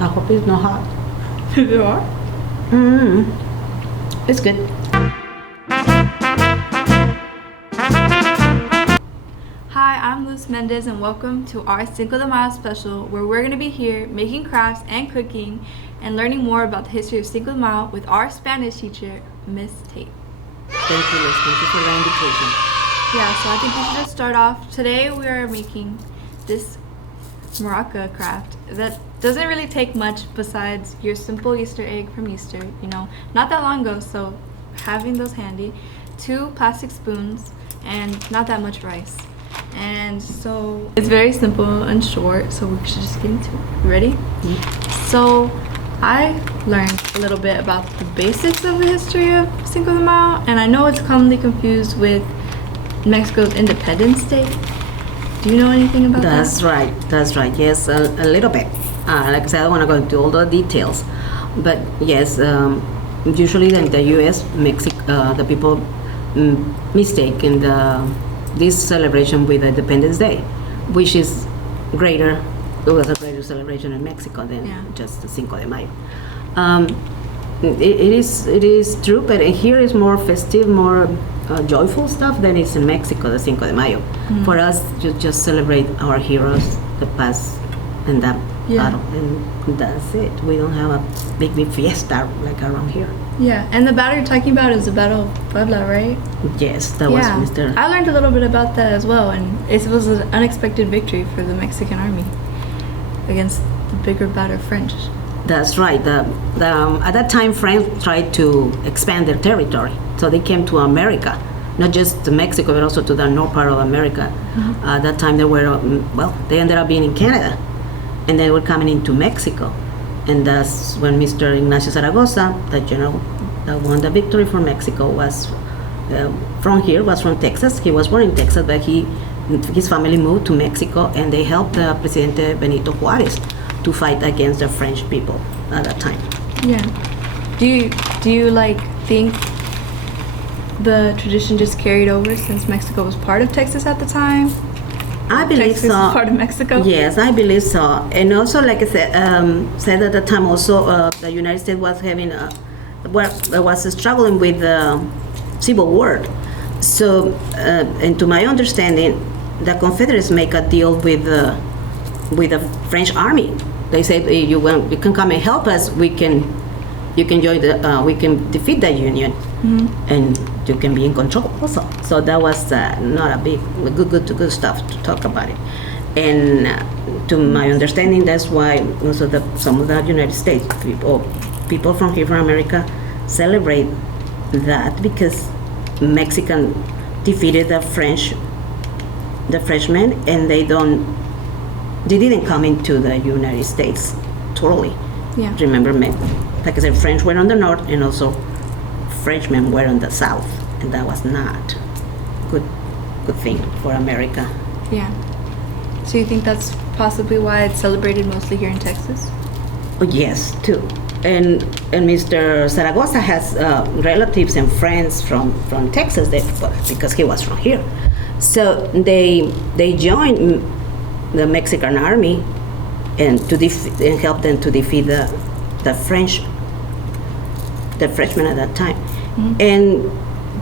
I hope it's not hot. You are? It's good. Hi, I'm Luz Mendez and welcome to our Cinco de Mayo special where we're going to be here making crafts and cooking and learning more about the history of Cinco de Mayo with our Spanish teacher, Miss Tate. Thank you, Liz. Thank you for the invitation. Yeah, so I think we should just start off. Today we are making this maraca craft that doesn't really take much besides your simple Easter egg from Easter, not that long ago, so having those handy, 2 plastic spoons, and not that much rice. And so it's very simple and short, so we should just get into it. You ready? Mm-hmm. So I learned a little bit about the basics of the history of Cinco de Mayo, and I know it's commonly confused with Mexico's Independence Day. Do you know anything about that? That's right. Yes, a little bit. Like I said, I don't want to go into all the details. But yes, usually in the U.S., the people mistake in this celebration with Independence Day, which is greater. It was a greater celebration in Mexico than just the Cinco de Mayo. It is true, but here is more festive, more joyful stuff than is in Mexico, the Cinco de Mayo. Mm-hmm. For us, just celebrate our heroes, the past, and that battle, and that's it. We don't have a big fiesta like around here. Yeah, and the battle you're talking about is the Battle of Puebla, right? Yes, that was Mr. I learned a little bit about that as well, and it was an unexpected victory for the Mexican army against the bigger, badder French. That's right. At that time, France tried to expand their territory, so they came to America, not just to Mexico, but also to the north part of America. Mm-hmm. At that time, they ended up being in Canada, and they were coming into Mexico, and that's when Mr. Ignacio Zaragoza, the general that won the victory for Mexico, was from Texas. He was born in Texas, but his family moved to Mexico, and they helped Presidente Benito Juarez to fight against the French people at that time. Yeah. Do you think the tradition just carried over since Mexico was part of Texas at the time? I believe Texas so. Is part of Mexico? Yes, I believe so. And also, like I said at the time, also the United States was struggling with the Civil War. So, and to my understanding, the Confederates make a deal with the French army. They said, hey, you can come and help us. You can join we can defeat the Union, and you can be in control also. So that was not a big good stuff to talk about it. And to my understanding, that's why also some of the United States people from here from America celebrate that, because Mexican defeated the Frenchmen, and they didn't come into the United States totally. Yeah. Remember, like I said, French were on the north, and also Frenchmen were on the south, and that was not good thing for America. Yeah. So you think that's possibly why it's celebrated mostly here in Texas? Oh, yes, too. And Mr. Zaragoza has relatives and friends from Texas because he was from here. So they joined the Mexican army and help them to defeat the Frenchmen at that time. Mm-hmm. And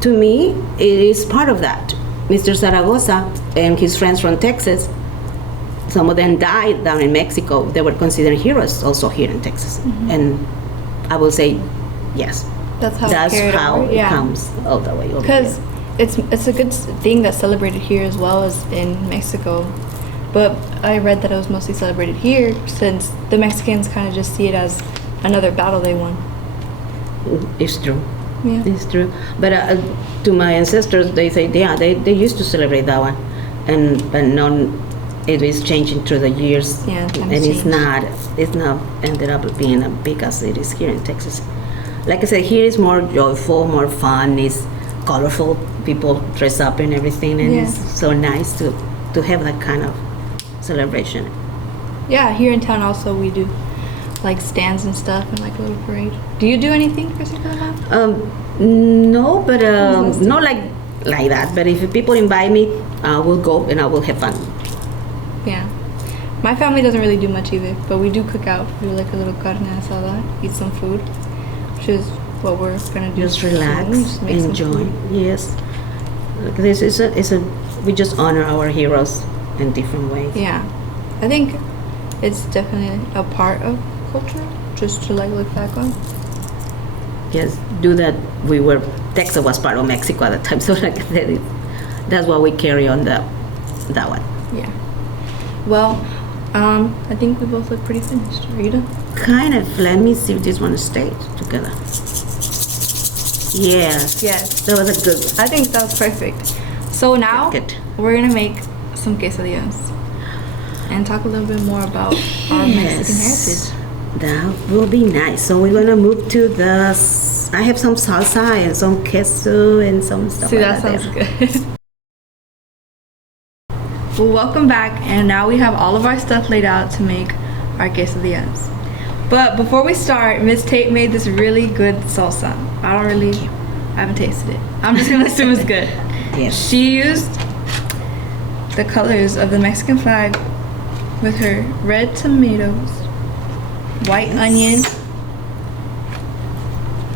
to me, it is part of that. Mr. Zaragoza and his friends from Texas, some of them died down in Mexico. They were considered heroes also here in Texas. Mm-hmm. And I will say, yes. That's how it comes all the way over. Because it's a good thing that's celebrated here as well as in Mexico. But I read that it was mostly celebrated here since the Mexicans kind of just see it as another battle they won. It's true. Yeah. It's true. But to my ancestors, they say, they used to celebrate that one. But now it is changing through the years. Yeah, and it's not ended up being as big as it is here in Texas. Like I said, here is more joyful, more fun, it's colorful. People dress up and everything, and it's so nice to have that kind of celebration. Yeah, here in town also we do like stands and stuff and like a little parade. Do you do anything for Cinco de Mayo? No, but not like that. But if people invite me, I will go and I will have fun. Yeah. My family doesn't really do much either, but we do cook out. We do like a little carne asada, eat some food, which is what we're gonna do. Just soon. relax, Just make some enjoy. food. Yes. This is a we just honor our heroes in different ways. Yeah, I think it's definitely a part of culture, just to like look back on. Yes, do that. We were Texas was part of Mexico at the time, so like that's why we carry on that one. Yeah. Well, I think we both look pretty finished. Are you done? Kind of. Let me see if this one stays together. Yeah. Yes. That was a good. I think that was perfect. So now Good. we're gonna make some quesadillas and talk a little bit more about our Mexican heritage. That will be nice. So we're gonna move to the. I have some salsa and some queso and some stuff. See, like that sounds there. good. Well, welcome back, and now we have all of our stuff laid out to make our quesadillas. But before we start, Miss Tate made this really good salsa. I haven't tasted it. I'm just gonna assume it's good. Yes. She used the colors of the Mexican flag with her red tomatoes, white onion,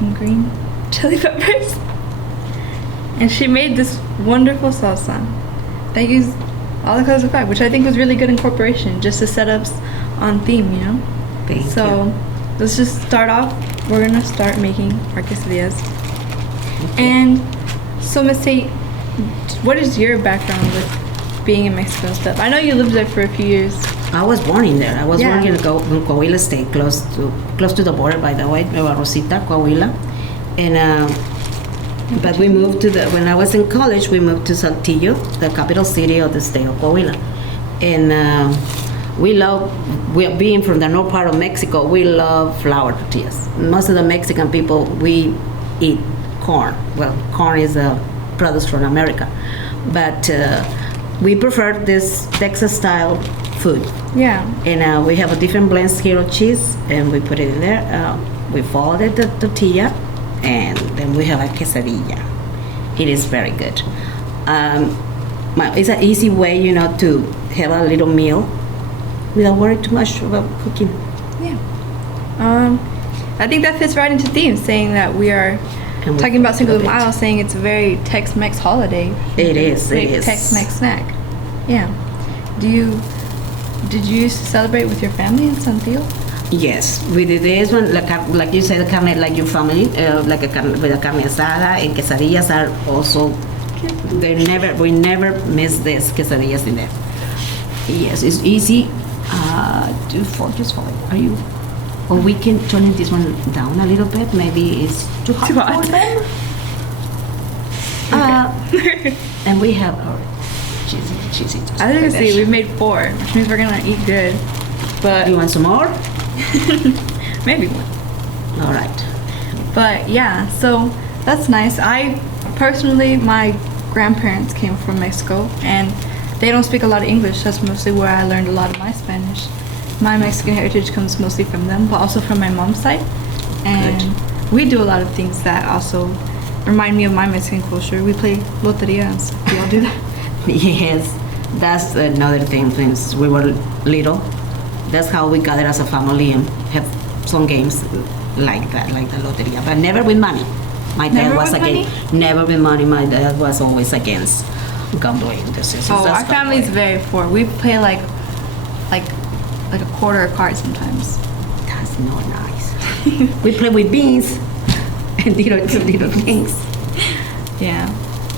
and green chili peppers. And she made this wonderful salsa that used all the colors of the flag, which I think was really good incorporation, just to set us on theme, you know? Thank you. So let's just start off. We're gonna start making our quesadillas. And so Miss Tate, what is your background with being in Mexico and stuff? I know you lived there for a few years. I was born in there. I was Yeah. born in Coahuila State, close to the border, by the way, Nueva Rosita, Coahuila. And but we moved to when I was in college, we moved to Saltillo, the capital city of the state of Coahuila. And we are being from the north part of Mexico, we love flour tortillas. Most of the Mexican people, we eat corn. Well, corn is a product from America. But we prefer this Texas style food. Yeah. And we have a different blends here of cheese, and we put it in there. We folded the tortilla, and then we have a quesadilla. It is very good. It's an easy way, to have a little meal without worrying too much about cooking. Yeah. I think that fits right into theme, saying that we are And we talking about Cinco de love it. Mayo, saying it's a very Tex-Mex holiday. It is. It is. Tex-Mex snack. Yeah. Did you used to celebrate with your family in Santillo? Yes, we did this one, like you said, carne, like your family, like with a carne asada, and quesadillas are also. We never miss this quesadillas in there. Yes, it's easy. Just follow. Are you? Or we can turn this one down a little bit. Maybe it's too hot. Too hot. For them. And we have our cheesy. As you can see, we've made 4, which means we're gonna eat good. But You want some more? maybe one. All right. But yeah, so that's nice. I personally, my grandparents came from Mexico, and they don't speak a lot of English. That's mostly where I learned a lot of my Spanish. My Mexican heritage comes mostly from them, but also from my mom's side. And we do a lot of things that also remind me of my Mexican culture. We play loteria and stuff. Do y'all do that? Yes, that's another thing. Since we were little, that's how we gather as a family and have some games like that, like the loteria, but never with money. My dad Never was with against. Never with money. My dad was always against gambling. Oh, our family's very poor. We play like a quarter a card sometimes. That's not nice. We play with beans and little things. Yeah,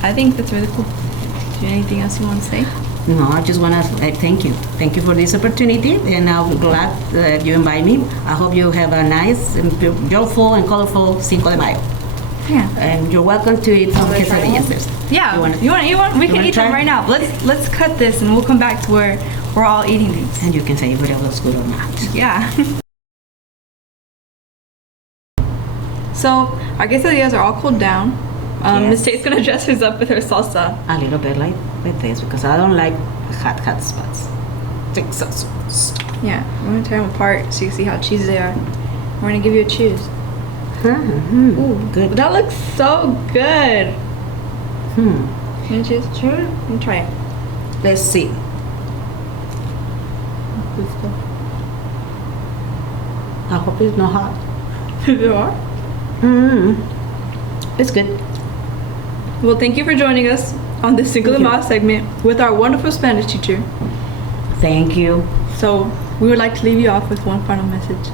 I think that's really cool. Do you have anything else you want to say? No, I just want to thank you. Thank you for this opportunity, and I'm glad that you invite me. I hope you have a nice, and joyful, and colorful Cinco de Mayo. Yeah. And you're welcome to eat some Wanna try quesadillas. one? Yeah. You want? You want? We can wanna eat them try? right now. Let's cut this and we'll come back to where we're all eating these. And you can say if it looks good or not. Yeah. So our quesadillas are all cooled down. Yes. Miss Tate's gonna dress hers up with her salsa. A little bit like this because I don't like hot spots. Texas. Yeah. I'm gonna tear them apart so you can see how cheesy they are. We're gonna give you a choose. Ooh, good. That looks so good. Hmm. Can you choose? Sure. Let me try it. Let's see. good stuff. I hope it's not hot. There are. It's good. Well, thank you for joining us on this Cinco de Thank you. Mayo segment with our wonderful Spanish teacher. Thank you. So, we would like to leave you off with one final message.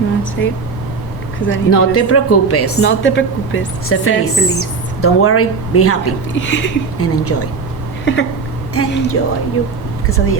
You want to say it? 'Cause I need No you te to- preocupes. No te preocupes. Sé feliz. Don't worry. Be happy. And enjoy. Enjoy your quesadilla.